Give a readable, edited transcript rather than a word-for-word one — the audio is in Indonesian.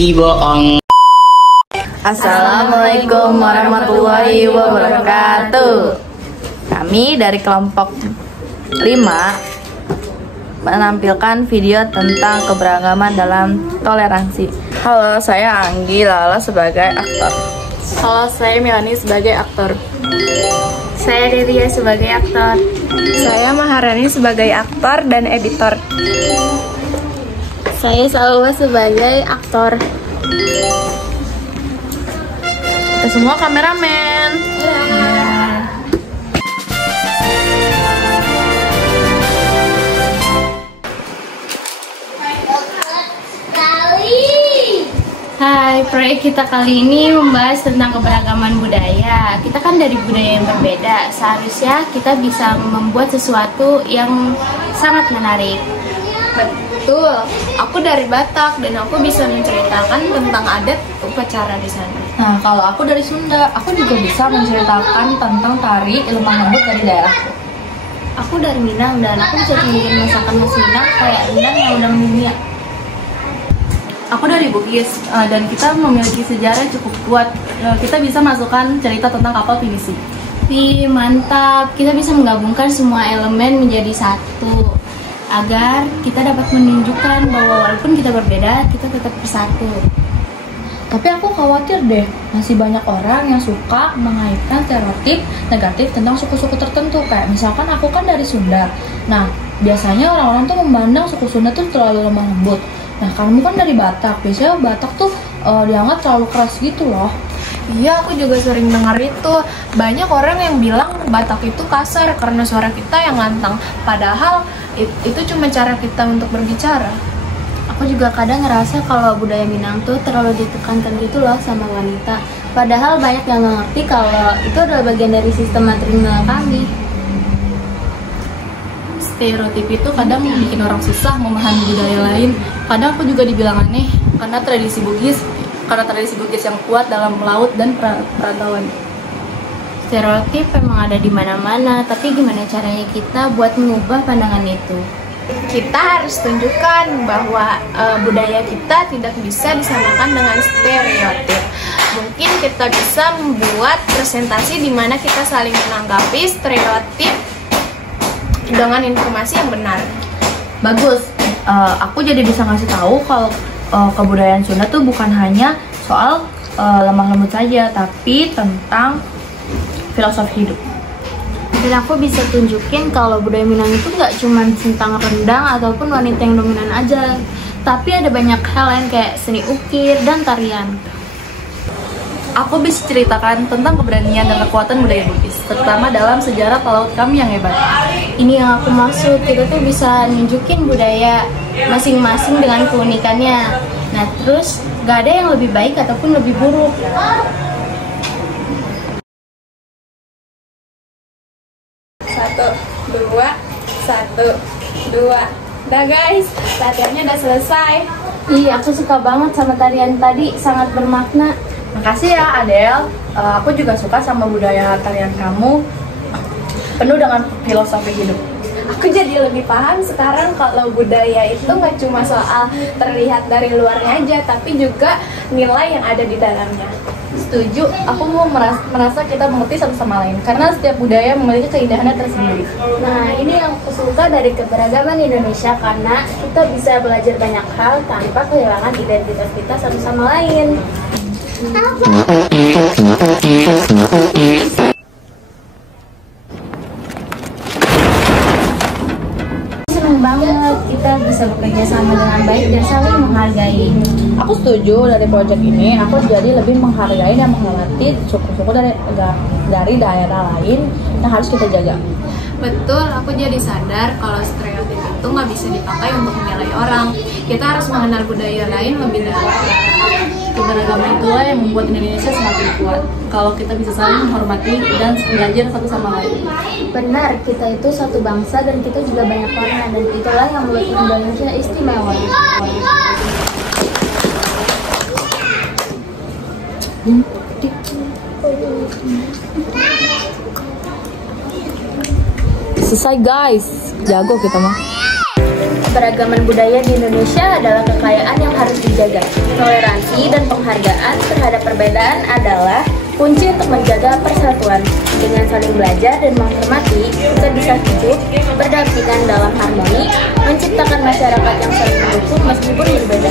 Nabi bohong. Assalamualaikum warahmatullahi wabarakatuh. Kami dari kelompok 5 menampilkan video tentang keberagaman dalam toleransi. Halo, saya Anggi Lala sebagai aktor. Halo, saya Milani sebagai aktor. Saya Delia sebagai aktor. Saya Maharani sebagai aktor dan editor. Saya Salwa sebagai aktor. Kita semua kameramen. Hai, proyek kita kali ini membahas tentang keberagaman budaya. Kita kan dari budaya yang berbeda. Seharusnya kita bisa membuat sesuatu yang sangat menarik. Betul, aku dari Batak dan aku bisa menceritakan tentang adat upacara di sana. Nah, kalau aku dari Sunda, aku juga bisa menceritakan tentang tari lemah lembut dari daerahku. Aku dari Minang dan aku bisa tunjukin masakan khas Minang kayak rendang yang udah mendunia. Aku dari Bugis dan kita memiliki sejarah cukup kuat. Kita bisa masukkan cerita tentang kapal pinisi. Wih, mantap. Kita bisa menggabungkan semua elemen menjadi satu agar kita dapat menunjukkan bahwa walaupun kita berbeda, kita tetap bersatu. Tapi aku khawatir deh, masih banyak orang yang suka mengaitkan stereotip negatif tentang suku-suku tertentu. Kayak misalkan aku kan dari Sunda. Nah, biasanya orang-orang tuh memandang suku Sunda tuh terlalu lemah lembut. Nah, kamu kan dari Batak. Biasanya Batak tuh dianggap terlalu keras gitu loh. Iya, aku juga sering dengar itu. Banyak orang yang bilang Batak itu kasar karena suara kita yang lantang. Padahal itu cuma cara kita untuk berbicara. Aku juga kadang ngerasa kalau budaya Minang tuh terlalu ditekankan gitu loh sama wanita. Padahal banyak yang nggak ngerti kalau itu adalah bagian dari sistem matrilingual kami. Stereotip itu kadang bikin orang susah memahami budaya lain. Kadang aku juga dibilang aneh karena tradisi Bugis yang kuat dalam melaut dan perantauan. Stereotip memang ada di mana-mana, tapi gimana caranya kita buat mengubah pandangan itu? Kita harus tunjukkan bahwa budaya kita tidak bisa disamakan dengan stereotip. Mungkin kita bisa membuat presentasi di mana kita saling menanggapi stereotip dengan informasi yang benar. Bagus, aku jadi bisa ngasih tahu kalau kebudayaan Sunda tuh bukan hanya soal lemah lembut saja, tapi tentang filosofi hidup. Dan aku bisa tunjukin kalau budaya Minang itu nggak cuma tentang rendang ataupun wanita yang dominan aja, tapi ada banyak hal lain kayak seni ukir dan tarian. Aku bisa ceritakan tentang keberanian dan kekuatan budaya Bugis, terutama dalam sejarah pelaut kami yang hebat. Ini yang aku maksud, kita tuh bisa nunjukin budaya masing-masing dengan keunikannya. Nah terus, gak ada yang lebih baik ataupun lebih buruk. Satu, dua. Dah guys, latihannya udah selesai. Iya, aku suka banget sama tarian tadi, sangat bermakna. Makasih ya Adel, aku juga suka sama budaya tarian kamu, penuh dengan filosofi hidup. Aku jadi lebih paham sekarang kalau budaya itu nggak cuma soal terlihat dari luarnya aja, tapi juga nilai yang ada di dalamnya. Setuju, aku mau merasa kita mengerti satu sama lain, karena setiap budaya memiliki keindahannya tersendiri. Nah, ini yang aku suka dari keberagaman Indonesia, karena kita bisa belajar banyak hal tanpa kehilangan identitas kita satu sama lain. Senang banget kita bisa bekerja sama dengan baik dan saling menghargai. Aku setuju, dari proyek ini aku jadi lebih menghargai dan menghormati suku-suku dari daerah lain yang harus kita jaga. Betul, aku jadi sadar kalau stereotip itu nggak bisa dipakai untuk menilai orang. Kita harus mengenal budaya lain lebih dalam. Keberagaman itulah yang membuat Indonesia semakin kuat. Kalau kita bisa saling menghormati dan belajar satu sama lain. Benar, kita itu satu bangsa dan kita juga banyak warna, dan itulah yang membuat Indonesia istimewa. Selesai guys, jago kita mah. Keberagaman budaya di Indonesia adalah kekayaan yang harus dijaga. Toleransi dan penghargaan terhadap perbedaan adalah kunci untuk menjaga persatuan. Dengan saling belajar dan menghormati, kita bisa hidup berdampingan dalam harmoni, menciptakan masyarakat yang saling mendukung meskipun berbeda.